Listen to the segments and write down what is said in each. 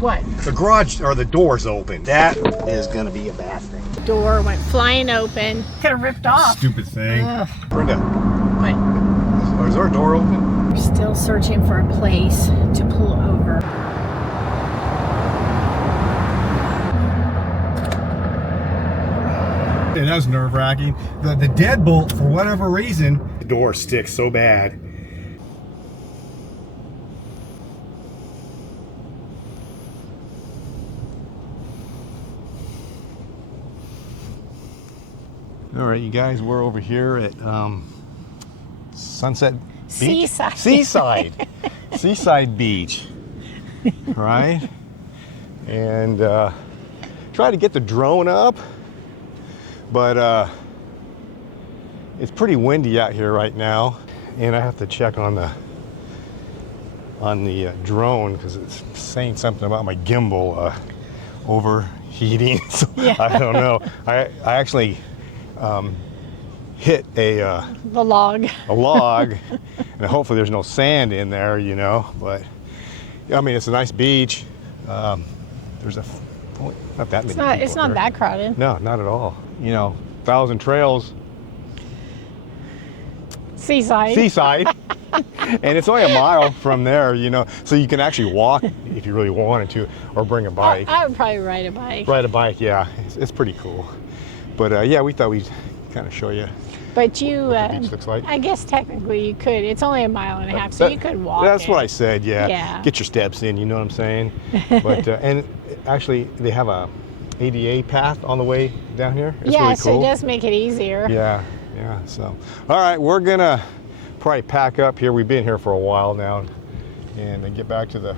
What? The garage, or the door's open. That is gonna be a bad thing. Door went flying open. Could have ripped off. Stupid thing. Brenda. What? Is our door open? We're still searching for a place to pull over. And that was nerve-wracking. The deadbolt, for whatever reason, the door sticks so bad. All right, you guys, we're over here at Sunset Beach? Seaside. Seaside. Seaside Beach. Right? And try to get the drone up, but it's pretty windy out here right now, and I have to check on the drone because it's saying something about my gimbal overheating. So yeah. I don't know. I actually hit a log, and hopefully there's no sand in there, you know. But I mean, it's a nice beach. There's not that many people. It's not that crowded. No, not at all. You know, Thousand Trails Seaside. And it's only a mile from there, you know, so you can actually walk if you really wanted to, or bring a bike. I would probably ride a bike. Ride a bike, yeah. It's pretty cool. But yeah, we thought we'd kind of show you. But you, what the beach looks like. I guess technically you could. It's only 1.5 miles, so you could walk. That's what I said. Yeah. Get your steps in. You know what I'm saying? But and actually, they have a ADA path on the way down here. It's really cool. So it does make it easier. Yeah. So, all right, we're gonna probably pack up here. We've been here for a while now, and then get back to the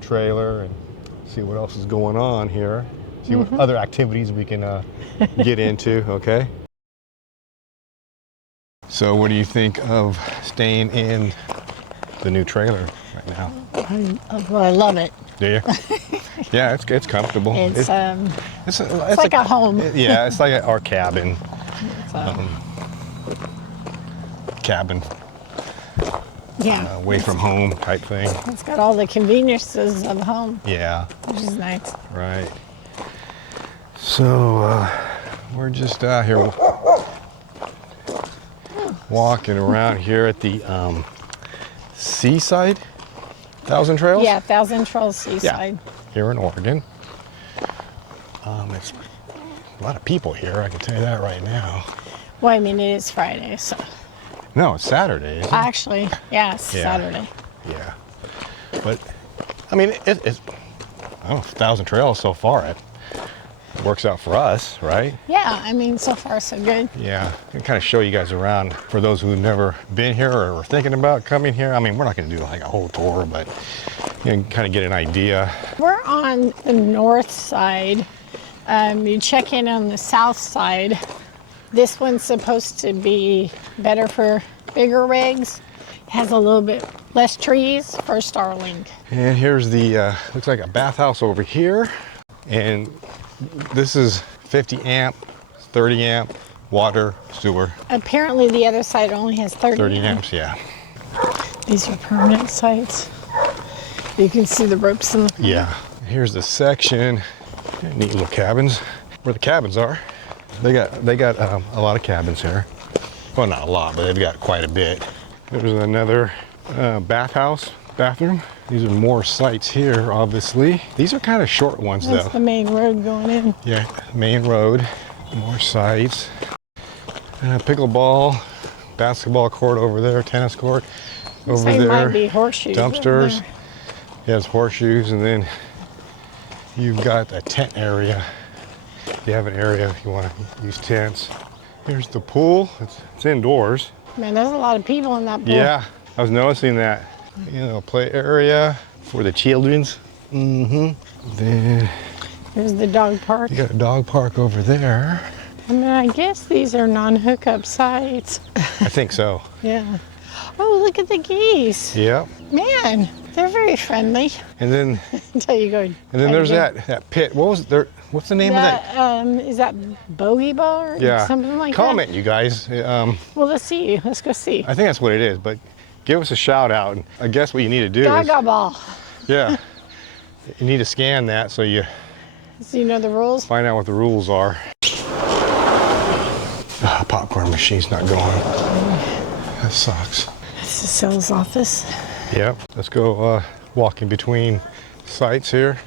trailer and see what else is going on here. See what other activities we can get into, okay? So what do you think of staying in the new trailer right now? I love it. Do you? Yeah, it's comfortable. It's like a home. Yeah, it's like our cabin. Cabin. Yeah. Away from home type thing. It's got all the conveniences of home. Yeah. Which is nice. Right. So we're just out here walking around here at the Seaside, Thousand Trails? Yeah, Thousand Trails Seaside. Yeah, here in Oregon. It's a lot of people here, I can tell you that right now. Well, I mean, it is Friday, so. No, it's Saturday, isn't it? Actually, yeah, it's Saturday. Yeah. But, I mean, it's, I don't know, Thousand Trails so far, it works out for us, right? Yeah, I mean, so far so good. Yeah, I can kind of show you guys around for those who've never been here or are thinking about coming here. I mean, we're not going to do like a whole tour, but you can kind of get an idea. We're on the north side. You check in on the south side. This one's supposed to be better for bigger rigs. It has a little bit less trees for Starlink. And here's the, looks like a bathhouse over here. And this is 50 amp, 30 amp, water, sewer. Apparently the other side only has 30 amps, yeah. These are permanent sites. You can see the ropes in the front. Yeah. Here's the section. Neat little cabins. Where the cabins are. They got a lot of cabins here. Well, not a lot, but they've got quite a bit. There's another bathroom. These are more sites here, obviously. These are kind of short ones, though. That's the main road going in. Yeah, main road. More sites. Pickleball, basketball court over there, tennis court over there. Might be horseshoes. Dumpsters. Yes, horseshoes, and then you've got a tent area. You have an area if you want to use tents. Here's the pool. It's indoors. Man, there's a lot of people in that pool. Yeah, I was noticing that. You know, play area for the children's. Then there's the dog park. You got a dog park over there. I mean, I guess these are non-hookup sites. I think so. Yeah. Oh, look at the geese. Yep. Man, they're very friendly. And then until you go. And then there's that pit. What was there? What's the name of that? Is that Bogey Bar or something like Comment, that? you guys. Well, let's see. Let's go see. I think that's what it is, but give us a shout out. And I guess what you need to do Gaga Ball. Yeah. You need to scan that so you So you know the rules? find out what the rules are. Popcorn machine's not going. That sucks. This is sales office. Yep. Let's go walking between sites here.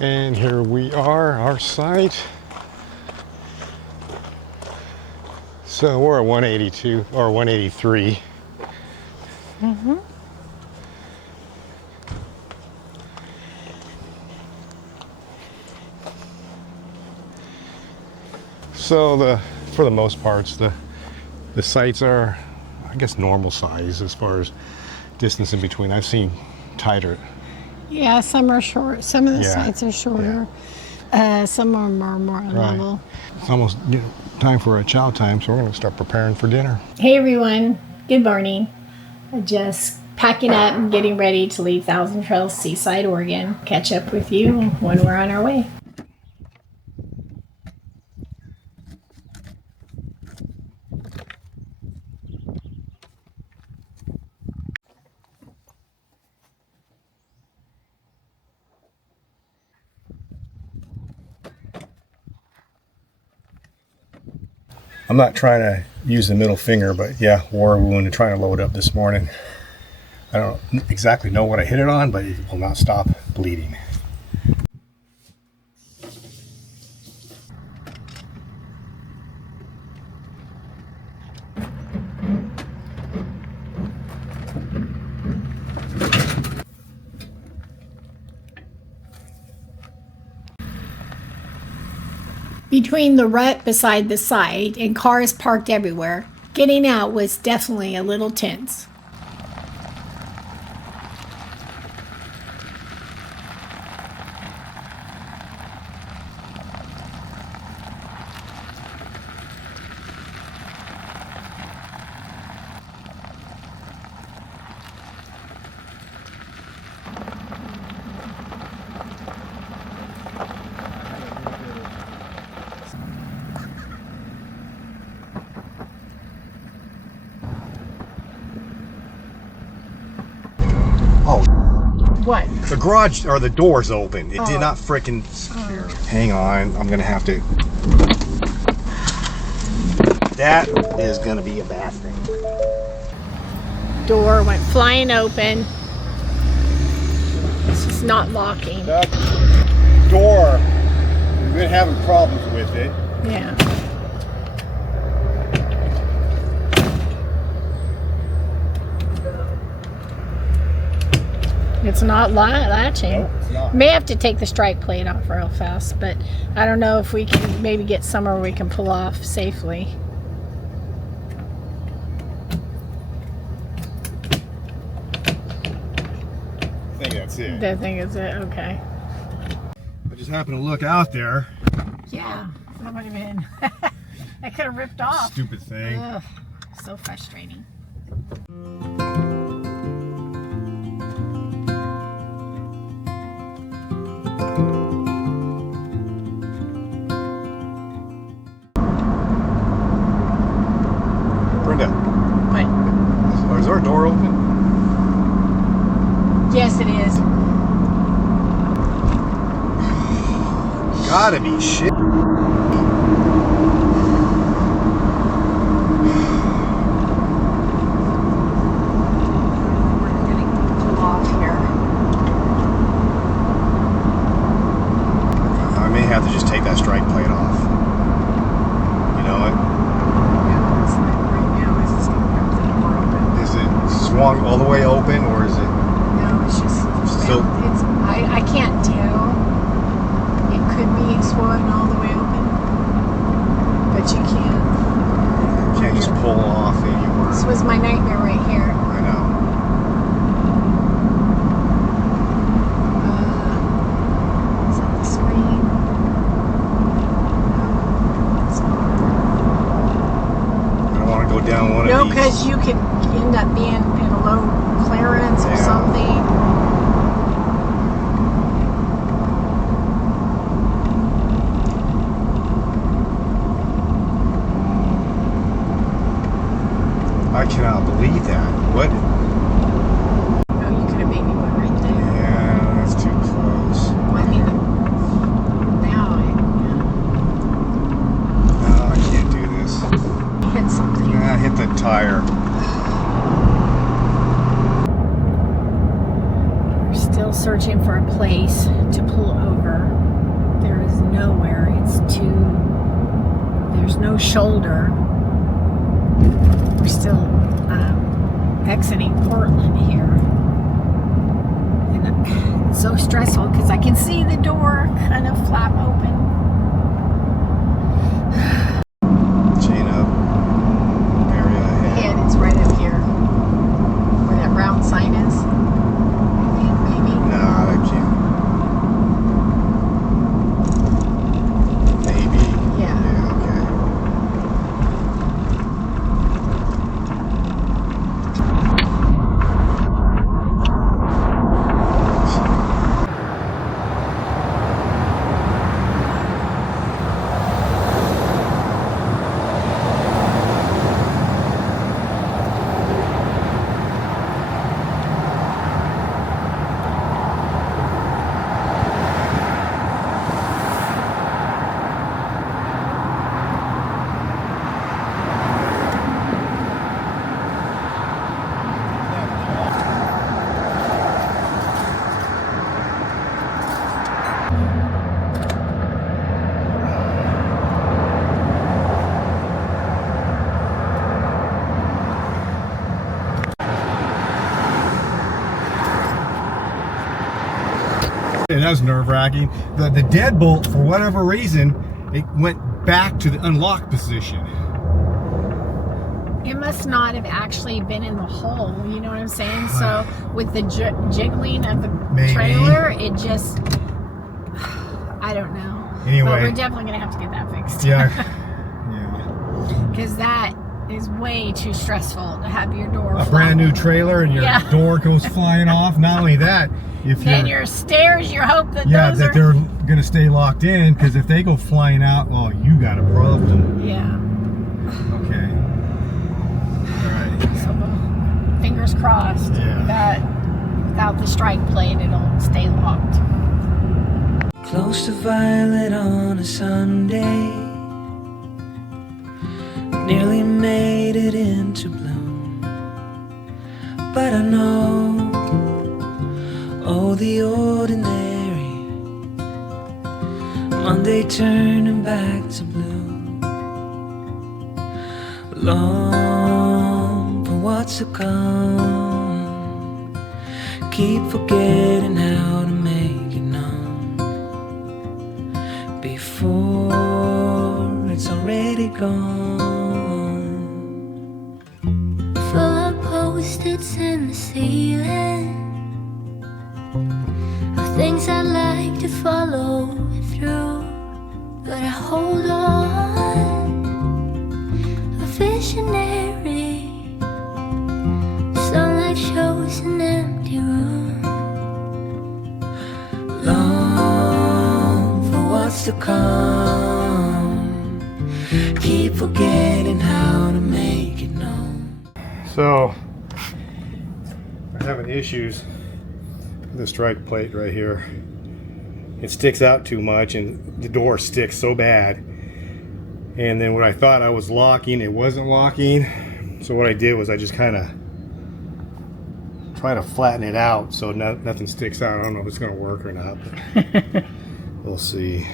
And here we are, our site. So we're at 182 or 183. So for the most parts, the sites are, I guess, normal size as far as distance in between. I've seen tighter. Yeah, some are short. Some of the Yeah. sites are shorter. Some of them are more level. It's almost time for a chow time, so we're going to start preparing for dinner. Hey everyone, good morning. Just packing up and getting ready to leave Thousand Trails Seaside, Oregon. Catch up with you when we're on our way. I'm not trying to use the middle finger, but yeah, war wound and trying to load up this morning. I don't exactly know what I hit it on, but it will not stop bleeding. Between the rut beside the site and cars parked everywhere, getting out was definitely a little tense. What? The garage, or the door's open. It did not frickin' Hang on, I'm gonna have to. That is gonna be a bathroom. Door went flying open. It's just not locking. That door, we've been having problems with it. Yeah. It's not latching. No, it's not. May have to take the strike plate off real fast, but I don't know if we can maybe get somewhere we can pull off safely. I think that's it. I think it's it. Okay. I just happened to look out there. Yeah, that would have been. I could have ripped off. Stupid thing. Ugh, so frustrating. Brenda, What? is our door open? Yes, it is. Gotta be shit. swung all the way open, or is it? No, it's just Still- it's I can't tell. It could be swung all the way open, but you can't. You can't just pull off anywhere. This was my nightmare right here. I know. Is that the screen? No, it's not. I don't want to go down one No, of these. because you could end up being in a low clearance or Yeah. something. I cannot believe that. What? Oh, you could have maybe went right there. Yeah, that's too close. Well, I mean, now No, I can't do this. I hit something. I hit the tire. We're still searching for a place to pull over. There is nowhere. There's no shoulder. We're still exiting Portland here. And it's so stressful because I can see the door kind of flap open. Chain up. Area ahead. And it's right up here where that brown sign is. I think maybe. No, I can't. Maybe. Yeah. Yeah, okay. Yeah, that was nerve-wracking. The deadbolt, for whatever reason, it went back to the unlocked position. It must not have actually been in the hole, you know what I'm saying? So with the jiggling of the Maybe. trailer, it just, I don't know. Anyway. But we're definitely going to have to get that fixed. Yeah. Yeah. Because that is way too stressful to have your door A fly. brand new trailer and your Yeah. door goes flying off. Not only that, if Then you're your stairs, you hope that yeah, those that are... they're gonna stay locked in, because if they go flying out, well, you got a problem. Yeah. Okay. All right. So fingers crossed Yeah. that without the strike plate, it'll stay locked. Close to violet on a Sunday, nearly made it into bloom. But I know, oh, the ordinary Monday turning back to blue. Long for what's to come, keep forgetting how to make it known before it's already gone. Full of post-its in the ceiling of things I'd like to follow through, but I hold on. A visionary sunlight shows an empty room. Long for what's to come, keep forgetting how to make it known. So, we're having issues with the strike plate right here. It sticks out too much, and the door sticks so bad. And then what I thought I was locking, it wasn't locking. So what I did was I just kind of try to flatten it out so nothing sticks out. I don't know if it's going to work or not, but we'll see.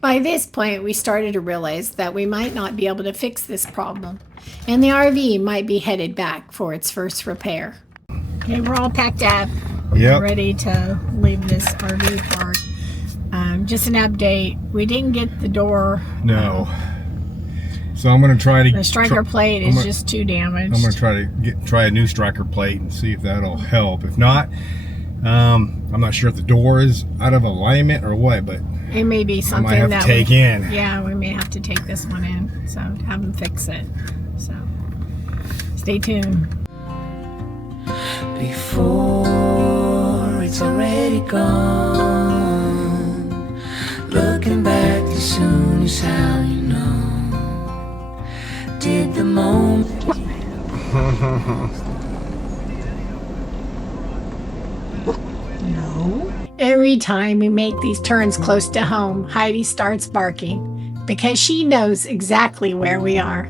By this point, we started to realize that we might not be able to fix this problem, and the RV might be headed back for its first repair. Okay, we're all packed up. Yep. We're ready to leave this RV park. Just an update. We didn't get the door. No. So I'm gonna try to. The striker plate is just too damaged. I'm gonna try to try a new striker plate and see if that'll help. If not, I'm not sure if the door is out of alignment or what, but it may be something I might have that to take in. Yeah, we may have to take this one in. So have them fix it. So stay tuned. Before it's already gone, looking back too soon is how you know. Did the moment Every time we make these turns close to home, Heidi starts barking because she knows exactly where we are.